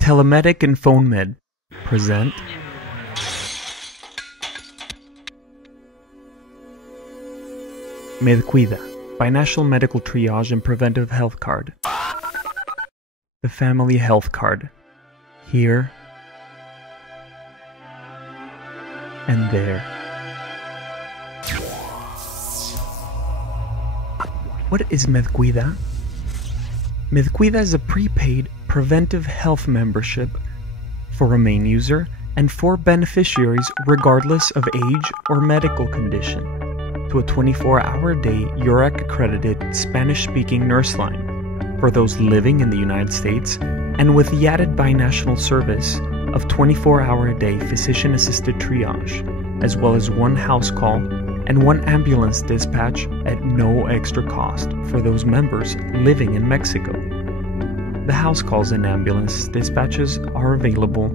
Telemedic and PhoneMed present MEDCUIDA, Binational Medical Triage and Preventive Health Card. The Family Health Card. Here and there. What is MEDCUIDA? MEDCUIDA is a prepaid preventive health membership for a main user and for beneficiaries regardless of age or medical condition to a 24-hour-a-day URAC-accredited Spanish-speaking nurse line for those living in the United States and with the added binational service of 24-hour-a-day physician-assisted triage, as well as one house call and one ambulance dispatch at no extra cost for those members living in Mexico. The house calls and ambulance dispatches are available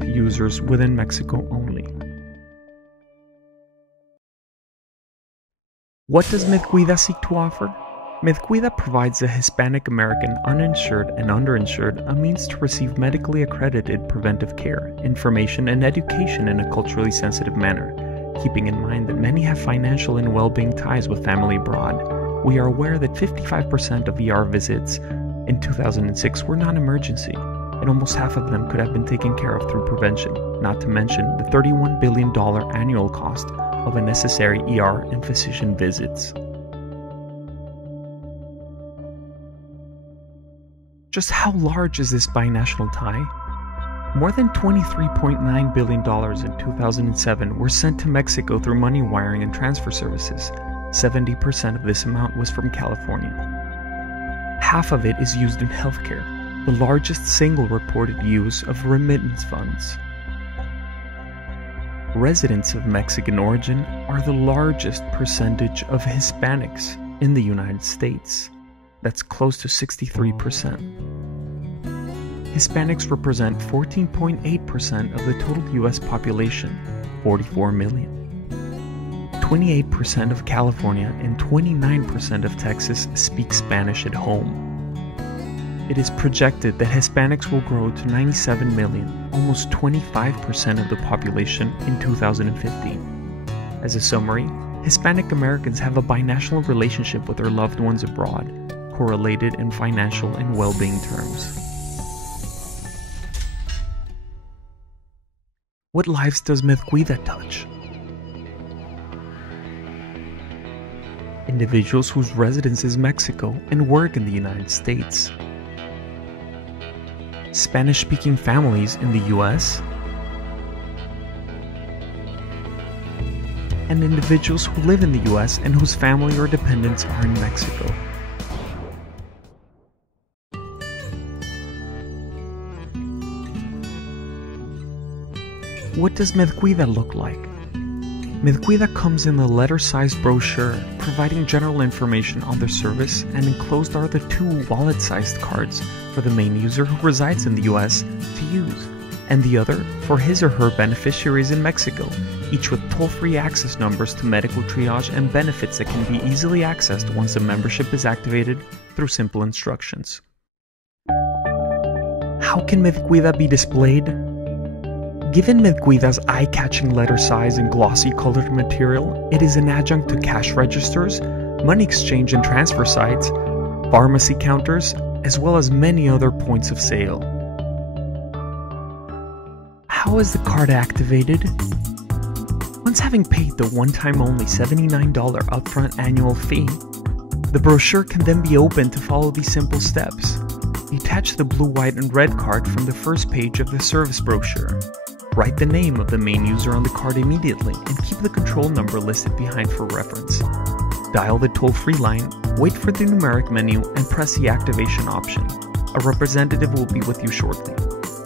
to users within Mexico only. What does MEDCUIDA seek to offer? MEDCUIDA provides the Hispanic American uninsured and underinsured a means to receive medically accredited preventive care, information, and education in a culturally sensitive manner. Keeping in mind that many have financial and well-being ties with family abroad, we are aware that 55% of ER visits in 2006 were non-emergency, and almost half of them could have been taken care of through prevention, not to mention the $31 billion annual cost of unnecessary ER and physician visits. Just how large is this binational tie? More than $23.9 billion in 2007 were sent to Mexico through money wiring and transfer services. 70% of this amount was from California. Half of it is used in healthcare, the largest single reported use of remittance funds. Residents of Mexican origin are the largest percentage of Hispanics in the United States. That's close to 63%. Hispanics represent 14.8% of the total U.S. population, 44 million. 28% of California and 29% of Texas speak Spanish at home. It is projected that Hispanics will grow to 97 million, almost 25% of the population in 2015. As a summary, Hispanic Americans have a binational relationship with their loved ones abroad, correlated in financial and well-being terms. What lives does MEDCUIDA touch? Individuals whose residence is Mexico and work in the United States. Spanish-speaking families in the US. And individuals who live in the US and whose family or dependents are in Mexico. What does MEDCUIDA look like? MEDCUIDA comes in a letter-sized brochure providing general information on the service, and enclosed are the two wallet-sized cards for the main user who resides in the US to use, and the other for his or her beneficiaries in Mexico, each with toll-free access numbers to medical triage and benefits that can be easily accessed once a membership is activated through simple instructions. How can MEDCUIDA be displayed? Given MEDCUIDA's eye-catching letter size and glossy colored material, it is an adjunct to cash registers, money exchange and transfer sites, pharmacy counters, as well as many other points of sale. How is the card activated? Once having paid the one-time only $79 upfront annual fee, the brochure can then be opened to follow these simple steps. Detach the blue, white, and red card from the first page of the service brochure. Write the name of the main user on the card immediately and keep the control number listed behind for reference. Dial the toll-free line, wait for the numeric menu, and press the activation option. A representative will be with you shortly.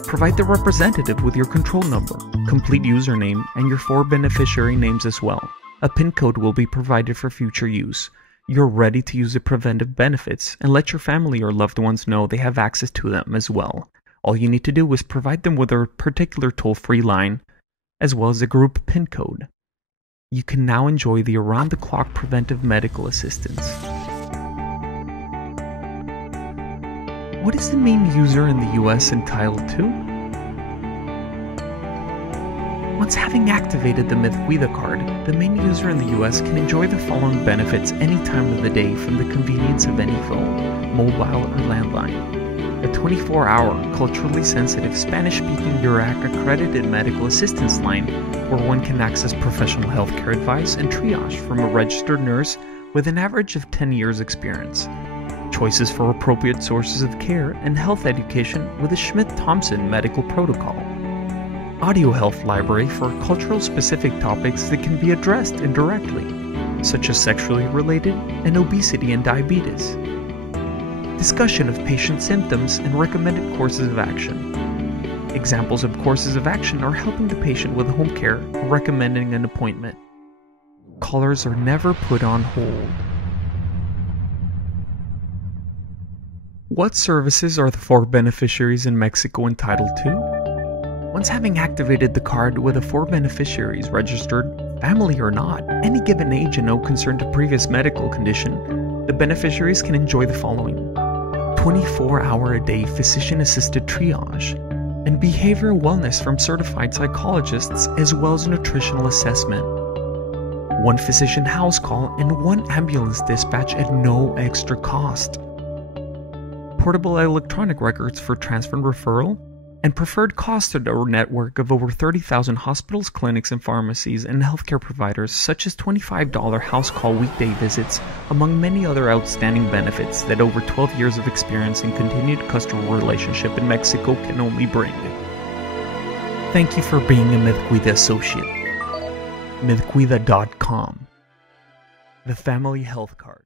Provide the representative with your control number, complete username, and your 4 beneficiary names as well. A PIN code will be provided for future use. You're ready to use the preventive benefits, and let your family or loved ones know they have access to them as well. All you need to do is provide them with a particular toll-free line, as well as a group PIN code. you can now enjoy the around-the-clock preventive medical assistance. What is the main user in the US entitled to? Once having activated the MEDCUIDA card, the main user in the US can enjoy the following benefits any time of the day from the convenience of any phone, mobile or landline. A 24-hour, culturally sensitive, Spanish-speaking URAC accredited medical assistance line where one can access professional healthcare advice and triage from a registered nurse with an average of 10 years experience. Choices for appropriate sources of care and health education with a Schmidt-Thompson medical protocol. Audio health library for cultural-specific topics that can be addressed indirectly, such as sexually related and obesity and diabetes. Discussion of patient symptoms and recommended courses of action. Examples of courses of action are helping the patient with home care or recommending an appointment. Callers are never put on hold. What services are the 4 beneficiaries in Mexico entitled to? Once having activated the card with the 4 beneficiaries registered, family or not, any given age and no concern to previous medical condition, the beneficiaries can enjoy the following: 24-hour-a-day physician-assisted triage and behavioral wellness from certified psychologists, as well as nutritional assessment. 1 physician house call and 1 ambulance dispatch at no extra cost. Portable electronic records for transfer and referral, and preferred custodial network of over 30,000 hospitals, clinics, and pharmacies and healthcare providers, such as $25 house call weekday visits, among many other outstanding benefits that over 12 years of experience and continued customer relationship in Mexico can only bring. Thank you for being a MEDCUIDA associate. MEDCUIDA.com, the family health card.